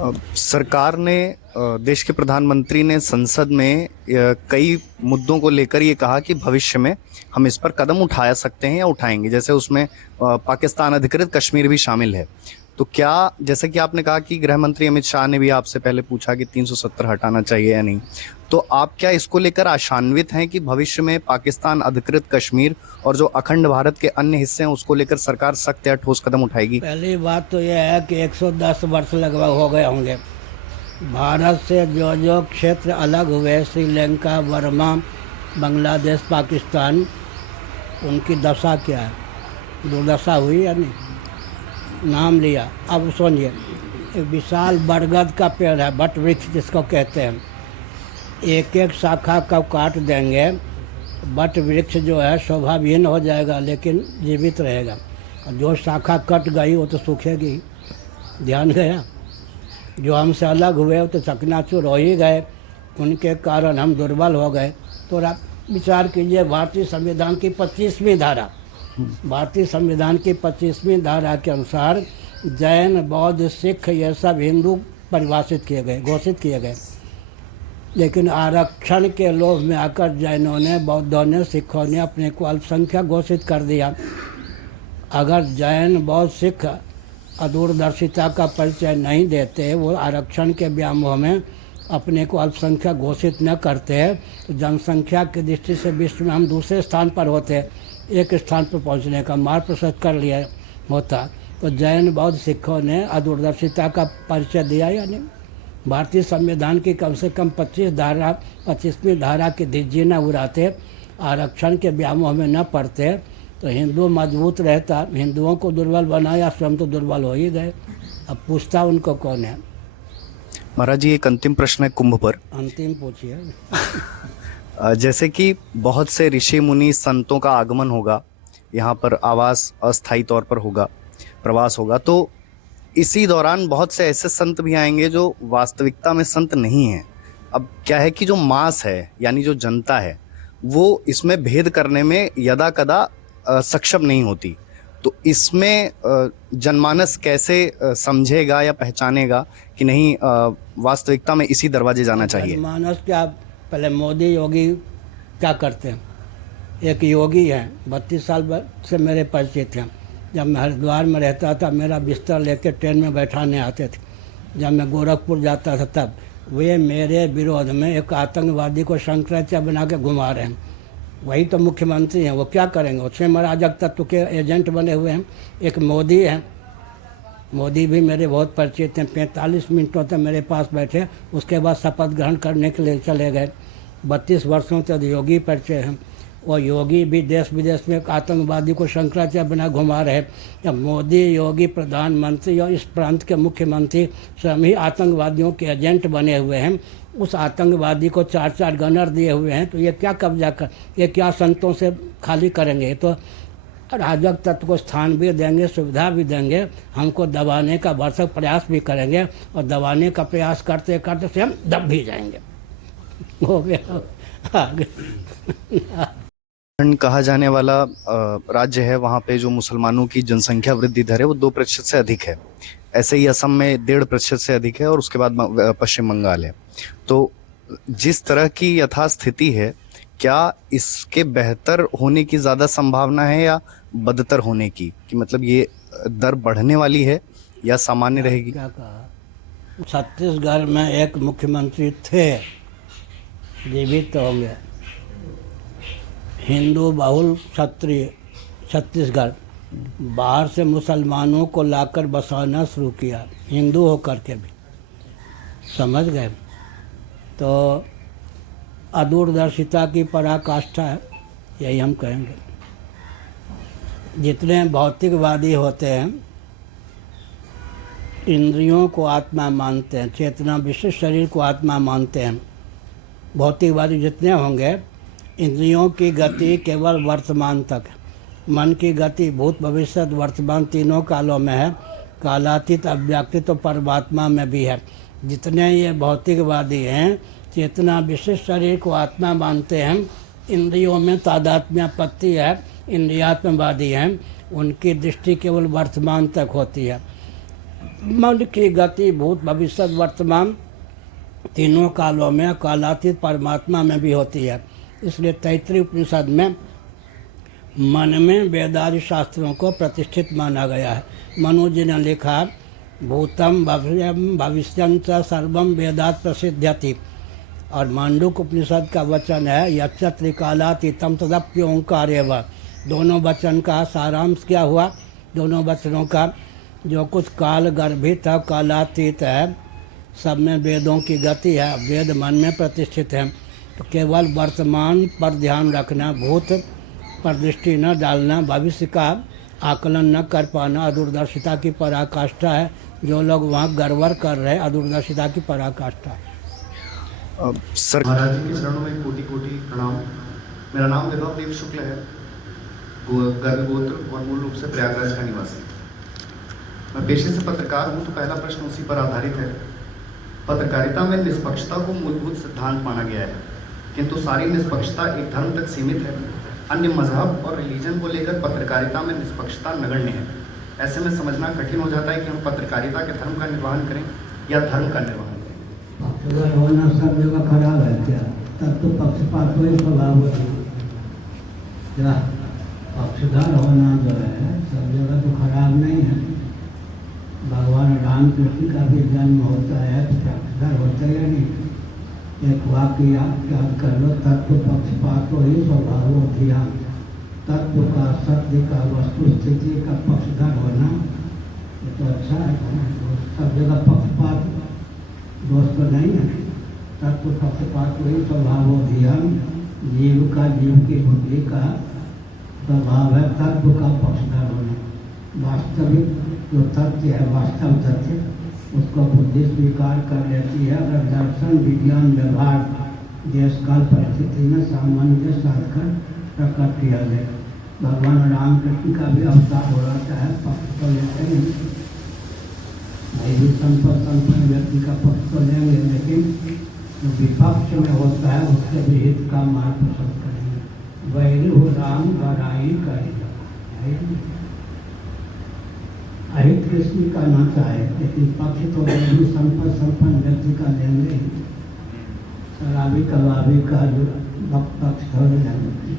सरकार ने देश के प्रधानमंत्री ने संसद में कई मुद्दों को लेकर ये कहा कि भविष्य में हम इस पर कदम उठा सकते हैं या उठाएंगे, जैसे उसमें पाकिस्तान अधिकृत कश्मीर भी शामिल है। तो क्या, जैसे कि आपने कहा कि गृह मंत्री अमित शाह ने भी आपसे पहले पूछा कि 370 हटाना चाहिए या नहीं, तो आप क्या इसको लेकर आशान्वित हैं कि भविष्य में पाकिस्तान अधिकृत कश्मीर और जो अखंड भारत के अन्य हिस्से हैं उसको लेकर सरकार सख्त या ठोस कदम उठाएगी? पहली बात तो यह है कि 110 वर्ष लगभग हो गए होंगे। भारत से जो जो क्षेत्र अलग हुए, श्रीलंका, बर्मा, बांग्लादेश, पाकिस्तान, उनकी दशा क्या है? दुर्दशा हुई या नहीं? नाम लिया। अब सुनिए, एक विशाल बरगद का पेड़ है, बट वृक्ष जिसको कहते हैं, एक एक शाखा कब काट देंगे, बट वृक्ष जो है शोभा विहीन हो जाएगा लेकिन जीवित रहेगा। और जो शाखा कट गई वो तो सूखेगी। ध्यान गया? जो हमसे अलग हुए वो तो चकनाचूर हो ही गए, उनके कारण हम दुर्बल हो गए। तो आप विचार कीजिए, भारतीय संविधान की 25वीं धारा, भारतीय संविधान की 25वीं धारा के अनुसार जैन, बौद्ध, सिख ये सब हिंदू परिभाषित किए गए, घोषित किए गए। लेकिन आरक्षण के लोभ में आकर जैनों ने, बौद्धों ने, सिखों ने अपने को अल्पसंख्यक घोषित कर दिया। अगर जैन, बौद्ध, सिख अदूरदर्शिता का परिचय नहीं देते, वो आरक्षण के व्यामोह में अपने को अल्पसंख्यक घोषित न करते, तो जनसंख्या की दृष्टि से विश्व में हम दूसरे स्थान पर होते, एक स्थान पर पहुंचने का मार्ग प्रशस्त कर लिया होता। तो जैन, बौद्ध, सिखों ने अदूरदर्शिता का परिचय दिया या नहीं? भारतीय संविधान की कम से कम 25वीं धारा की धिज्जी न उड़ाते, आरक्षण के व्यामोह में न पड़ते, तो हिंदू मजबूत रहता। हिंदुओं को दुर्बल बनाया, स्वयं तो दुर्बल हो ही गए। अब पूछता उनको कौन है? महाराज जी, एक अंतिम प्रश्न है कुंभ पर। अंतिम पूछिए। जैसे कि बहुत से ऋषि मुनि संतों का आगमन होगा यहाँ पर, आवास अस्थायी तौर पर होगा, प्रवास होगा, तो इसी दौरान बहुत से ऐसे संत भी आएंगे जो वास्तविकता में संत नहीं हैं। अब क्या है कि जो मास है, यानी जो जनता है, वो इसमें भेद करने में यदा कदा सक्षम नहीं होती। तो इसमें जनमानस कैसे समझेगा या पहचानेगा कि नहीं वास्तविकता में इसी दरवाजे जाना चाहिए? जनमानस क्या, पहले मोदी योगी क्या करते हैं? एक योगी हैं, 32 साल से मेरे परिचित हैं। जब मैं हरिद्वार में रहता था, मेरा बिस्तर लेकर ट्रेन में बैठाने आते थे। जब मैं गोरखपुर जाता था, तब वे मेरे विरोध में एक आतंकवादी को शंकराचार्य बना के घुमा रहे हैं। वही तो मुख्यमंत्री हैं, वो क्या करेंगे? उसमें अराजक तत्व के एजेंट बने हुए हैं। एक मोदी हैं, मोदी भी मेरे बहुत परिचित हैं। 45 मिनटों तक मेरे पास बैठे, उसके बाद शपथ ग्रहण करने के लिए चले गए। 32 वर्षों तक योगी परिचय हैं। और योगी भी देश विदेश में एक आतंकवादी को शंकराचार्य बना घुमा रहे। जब मोदी, योगी, प्रधानमंत्री और इस प्रांत के मुख्यमंत्री स्वयं ही आतंकवादियों के एजेंट बने हुए हैं, उस आतंकवादी को 4 गनर दिए हुए हैं, तो ये क्या कब्जा कर, ये क्या संतों से खाली करेंगे? तो अराजक तत्व को स्थान भी देंगे, सुविधा भी देंगे, हमको दबाने का भरसक प्रयास भी करेंगे, और दबाने का प्रयास करते करते से हम दब भी जाएंगे। हो गया आगे। कहा जाने वाला राज्य है, वहाँ पे जो मुसलमानों की जनसंख्या वृद्धि दर है वो 2% से अधिक है। ऐसे ही असम में 1.5% से अधिक है, और उसके बाद पश्चिम बंगाल है। तो जिस तरह की यथास्थिति है, क्या इसके बेहतर होने की ज़्यादा संभावना है या बदतर होने की? कि मतलब ये दर बढ़ने वाली है या सामान्य रहेगी? क्या कहा? छत्तीसगढ़ में एक मुख्यमंत्री थे, जीवित तो होंगे, हिंदू बहुल क्षत्रिय छत्तीसगढ़, बाहर से मुसलमानों को लाकर बसाना शुरू किया, हिंदू होकर के भी। समझ गए? तो अदूरदर्शिता की पराकाष्ठा है, यही हम कहेंगे। जितने भौतिकवादी होते हैं, इंद्रियों को आत्मा मानते हैं, चेतना विशिष्ट शरीर को आत्मा मानते हैं, भौतिकवादी जितने होंगे, इंद्रियों की गति केवल वर्तमान तक है, मन की गति भूत, भविष्य, वर्तमान तीनों कालों में है, कालातीत, अव्यक्तित तो परमात्मा में भी है। जितने ये भौतिकवादी हैं, चेतना विशिष्ट शरीर को आत्मा मानते हैं, इंद्रियों में तादात्म्यापत्ति है, इंद्रियात्मवादी हैं, उनकी दृष्टि केवल वर्तमान तक होती है। मन की गति भूत भविष्य वर्तमान तीनों कालों में कालातीत परमात्मा में भी होती है। इसलिए तैत्तिरीय उपनिषद में मन में वेदादि शास्त्रों को प्रतिष्ठित माना गया है। मनु जी ने लिखा भूतम भव्यम भविष्यं च सर्वम वेदात् प्रसिद्ध्यति, और मांडूक उपनिषद का वचन है यच्च त्रिकालातीतम तदप्योंकारेव। दोनों वचन का सारांश क्या हुआ? दोनों वचनों का जो कुछ काल गर्भित है, कालातीत है, सब में वेदों की गति है, वेद मन में प्रतिष्ठित है। तो केवल वर्तमान पर ध्यान रखना, भूत पर दृष्टि न डालना, भविष्य का आकलन न कर पाना अदूरदर्शिता की पराकाष्ठा है। जो लोग वहाँ गड़बड़ कर रहे हैं, अदूरदर्शिता की पराकाष्ठा है। सर महाराज जी के चरणों में कोटि कोटि प्रणाम। मेरा नाम विभव देव शुक्ल है, गर्ग गोत्र और मूल रूप से प्रयागराज का निवासी। मैं पेशे से पत्रकार हूँ, तो पहला प्रश्न उसी पर आधारित है। पत्रकारिता में निष्पक्षता को मूलभूत सिद्धांत माना गया है, किंतु सारी निष्पक्षता एक धर्म तक सीमित है। अन्य मजहब और रिलीजन को लेकर पत्रकारिता में निष्पक्षता नगण्य है। ऐसे में समझना कठिन हो जाता है कि हम पत्रकारिता के धर्म का निर्वहन करें या धर्म का निर्वहन करें। पक्षधर होना सब जगह खराब है क्या? तब तो पक्षपात कोई स्वभाव होती क्या? पक्षधर होना जो है सब जगह तो खराब नहीं है। भगवान राम कृष्ण का भी जन्म होता है तो पक्षधर होता है या नहीं? एक वाक्य याद कर लो, तत्व पक्षपात ही स्वभाव होती है। तत्व का, सत्य का, वस्तु स्थिति का पक्षधर होना ये तो अच्छा है। सब जगह पक्षपात दोष तो नहीं है। तत्व पक्षपात वही स्वभाव होती है। जीव का, जीव की बुद्धि का स्वभाव है तत्व का पक्षधर होना। वास्तविक जो तथ्य है, वास्तव तथ्य, उसको बुद्धि स्वीकार कर लेती है। अगर दर्शन, विज्ञान, व्यवहार, देश काल परिस्थिति में सामंजस्य साधकर प्रकट किया गया। भगवान रामकृष्ण का भी अवतार हो रहा है, पक्ष तो लेते नहीं। भाई भी संपन्न व्यक्ति का पक्ष तो लेंगे, लेकिन जो विपक्ष में होता है उसके भी हित का मार्ग पसंद करेंगे। वैरी हो राम गराई करेगा, अहित कृष्ण का ना चाहे, लेकिन पक्ष तो भी संपन्न व्यक्ति का लेंगे। शराबी कबाबी का जो पक्ष हो जाएंगे।